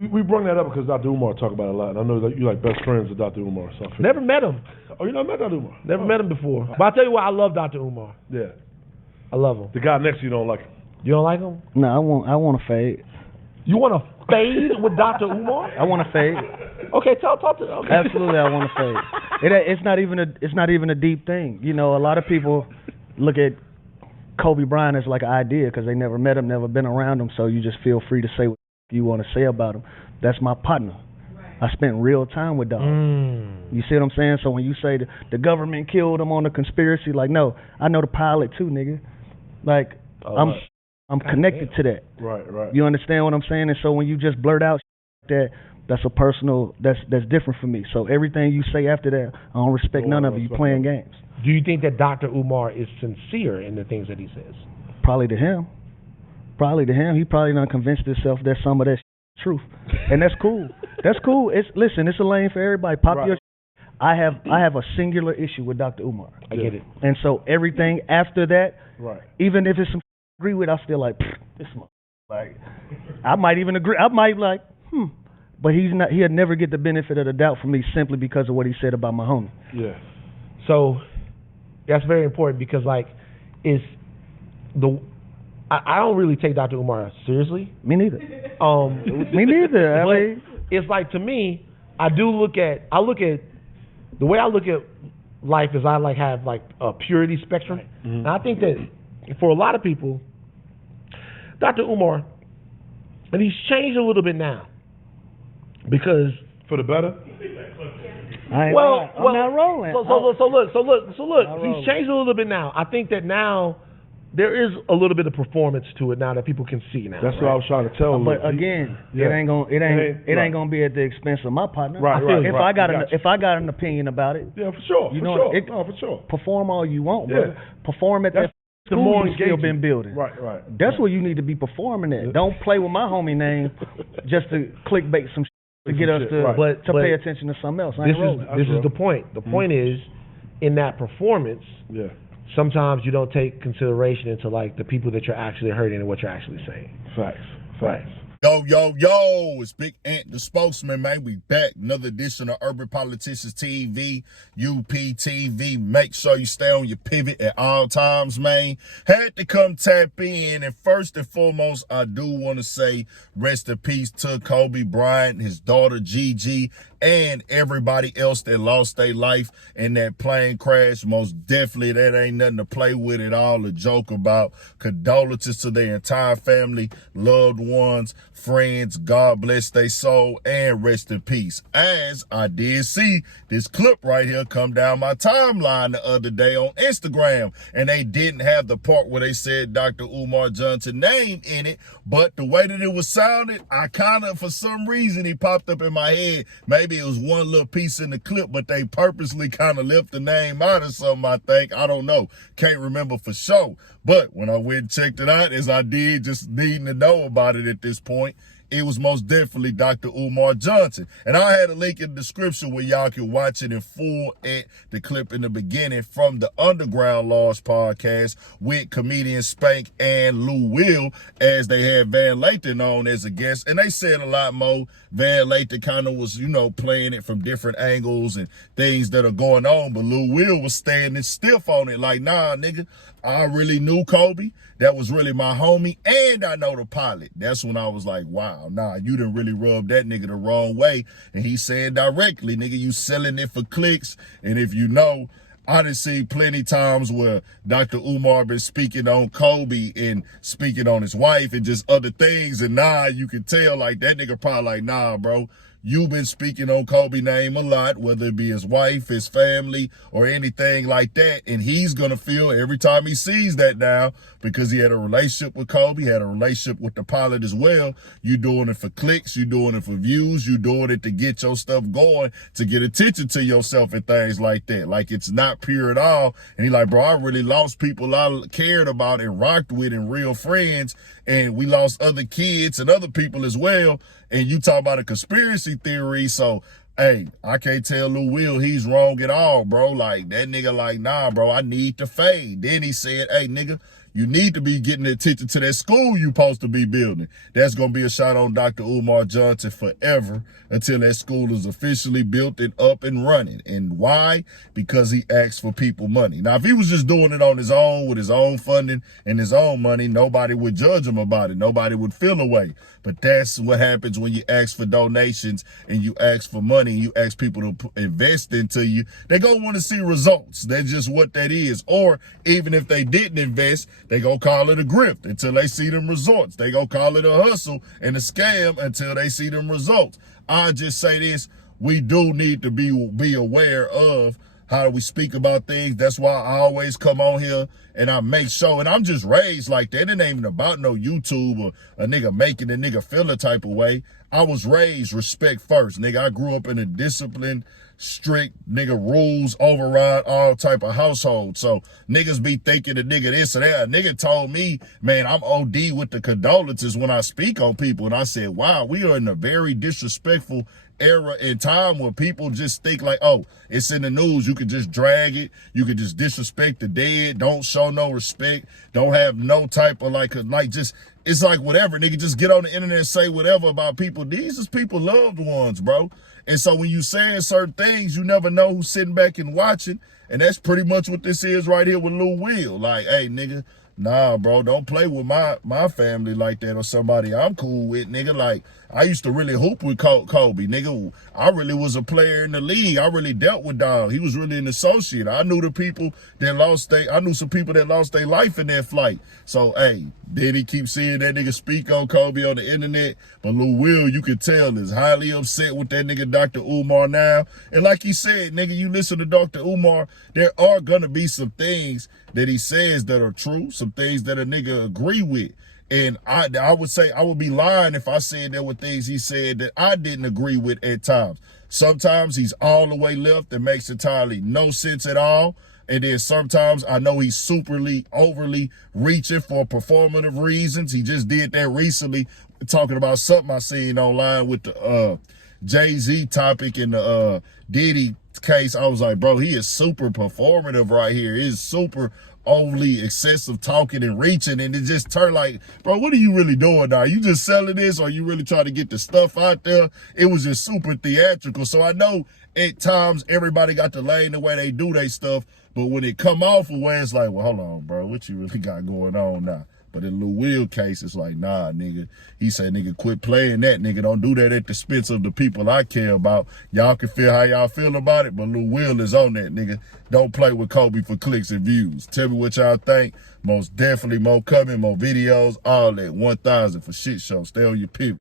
We brought that up because Dr. Umar talked about it a lot, and I know that you like best friends with Dr. Umar. So Never met him. Oh, you never met Dr. Umar? Never met him before. But I tell you what, I love Dr. Umar. Yeah. I love him. The guy next to you don't like him. You don't like him? No, I want to fade. You want to fade with Dr. Umar? I want to fade. Okay, talk to. Okay. Absolutely, I want to fade. It's not even a deep thing. You know, a lot of people look at Kobe Bryant as like an idea because they never met him, never been around him. So you just feel free to say what you want to say about him. That's my partner. I spent real time with dog. You see what I'm saying? So when you say the government killed him on the conspiracy, like, no, I know the pilot too, nigga. Like, I'm connected to that. Right. You understand what I'm saying? And so when you just blurt out that, that's a personal, that's different for me. So everything you say after that, I don't respect none of it. You playing games. Do you think that Dr. Umar is sincere in the things that he says? Probably to him. He probably done convinced himself that some of that truth, and that's cool. That's cool. It's a lane for everybody. Pop your. I have a singular issue with Dr. Umar. I get it. And so everything after that, right. Even if it's some agree with, I still like this one. Like I might even agree. I might like but he's not. He'll never get the benefit of the doubt from me simply because of what he said about my homie. Yeah. So that's very important because I don't really take Dr. Umar seriously. Me neither. Me neither. But it's like, to me, I look at the way I look at life is I have a purity spectrum. Mm-hmm. And I think that for a lot of people, Dr. Umar, and he's changed a little bit now because for the better. I'm not rolling. So look, he's changed a little bit now. I think that now there is a little bit of performance to it now that people can see now. That's what I was trying to tell him. But again, it ain't gonna be at the expense of my partner. Right. If I got an opinion about it, yeah, for sure. For sure. Perform all you want, brother. Perform at that school you still been building. Right. That's where you need to be performing at. Don't play with my homie name just to clickbait some to get us to pay attention to something else. This is the point. The point is, in that performance, sometimes you don't take consideration into the people that you're actually hurting and what you're actually saying. Facts. Yo, it's Big Ant, the spokesman, man. We back. Another edition of Urban Politicians TV, UPTV. Make sure you stay on your pivot at all times, man. Had to come tap in. And first and foremost, I do want to say rest in peace to Kobe Bryant, his daughter Gigi, and everybody else that lost their life in that plane crash. Most definitely, that ain't nothing to play with at all, a joke about. Condolences to their entire family, loved ones, friends. God bless their soul and rest in peace. As I did see this clip right here come down my timeline the other day on Instagram, and they didn't have the part where they said Dr. Umar Johnson name in it, but the way that it was sounded, I kind of, for some reason, he popped up in my head. Maybe it was one little piece in the clip, but they purposely kind of left the name out or something, I think. I don't know. Can't remember for sure. But when I went and checked it out, as I did, just needing to know about it at this point, it was most definitely Dr. Umar Johnson. And I had a link in the description where y'all can watch it in full at the clip in the beginning from the Underground Laws podcast with comedian Spank and Lou Will, as they had Van Lathan on as a guest. And they said a lot more. Van Lathan kind of was, playing it from different angles and things that are going on. But Lou Will was standing stiff on it like, nah, nigga, I really knew Kobe. That was really my homie, and I know the pilot. That's when I was like, wow, nah, you done really rubbed that nigga the wrong way. And he said directly, nigga, you selling it for clicks. And if you know, I done seen plenty times where Dr. Umar been speaking on Kobe and speaking on his wife and just other things. And you can tell like that nigga probably like, nah, bro, you've been speaking on Kobe's name a lot, whether it be his wife, his family, or anything like that. And he's going to feel every time he sees that now, because he had a relationship with Kobe, had a relationship with the pilot as well. You doing it for clicks, you doing it for views, you doing it to get your stuff going, to get attention to yourself and things like that. Like, it's not pure at all. And he like, bro, I really lost people I cared about and rocked with and real friends. And we lost other kids and other people as well. And you talk about a conspiracy theory. So, hey, I can't tell Lou Will he's wrong at all, bro. Like, that nigga like, nah, bro, I need to fade. Then he said, hey, nigga, You need to be getting attention to that school you supposed to be building. That's going to be a shot on Dr. Umar Johnson forever until that school is officially built and up and running. And why? Because he asked for people money. Now, if he was just doing it on his own with his own funding and his own money, nobody would judge him about it. Nobody would feel away. But that's what happens when you ask for donations and you ask for money and you ask people to invest into you. They're going to want to see results. That's just what that is. Or even if they didn't invest, they going to call it a grift until they see them results. They going to call it a hustle and a scam until they see them results. I just say this, we do need to be aware of how we speak about things. That's why I always come on here and I make sure, and I'm just raised like that. It ain't even about no YouTube or a nigga making a nigga feel a type of way. I was raised respect first, nigga. I grew up in a disciplined, strict, nigga, rules override all type of household. So niggas be thinking a nigga this or that. A nigga told me, man, I'm OD with the condolences when I speak on people. And I said, wow, we are in a very disrespectful era and time where people just think like, oh, it's in the news, you could just drag it, you could just disrespect the dead, don't show no respect, don't have no type of like just, it's like whatever, nigga, just get on the internet and say whatever about people. These is people loved ones, bro. And so when you saying certain things, you never know who's sitting back and watching. And that's pretty much what this is right here with Lil Will. Like, hey, nigga, nah, bro, don't play with my family like that or somebody I'm cool with, nigga. Like, I used to really hoop with Kobe, nigga. I really was a player in the league. I really dealt with Dog. He was really an associate. I knew the people that I knew some people that lost their life in that flight. So, hey, did he keep seeing that nigga speak on Kobe on the internet? But Lil Will, you could tell, is highly upset with that nigga Dr. Umar now. And like he said, nigga, you listen to Dr. Umar, there are gonna be some things that he says that are true, some things that a nigga agree with. And I would say I would be lying if I said there were things he said that I didn't agree with at times. Sometimes he's all the way left and makes entirely no sense at all. And then sometimes I know he's overly reaching for performative reasons. He just did that recently, talking about something I seen online with the Jay-Z topic in the Diddy case. I was like, bro, he is super performative right here. He's super overly excessive talking and reaching, and it just turned like, bro, what are you really doing now? You just selling this, or you really trying to get the stuff out there? It was just super theatrical. So I know at times everybody got the lane the way they do their stuff, but when it come off of where it's like, well, hold on, bro, what you really got going on now? But in Lil Will case, it's like, nah, nigga. He said, nigga, quit playing that, nigga. Don't do that at the expense of the people I care about. Y'all can feel how y'all feel about it, but Lil Will is on that, nigga. Don't play with Kobe for clicks and views. Tell me what y'all think. Most definitely more coming, more videos, all that. 1,000 for shit show. Stay on your pivot.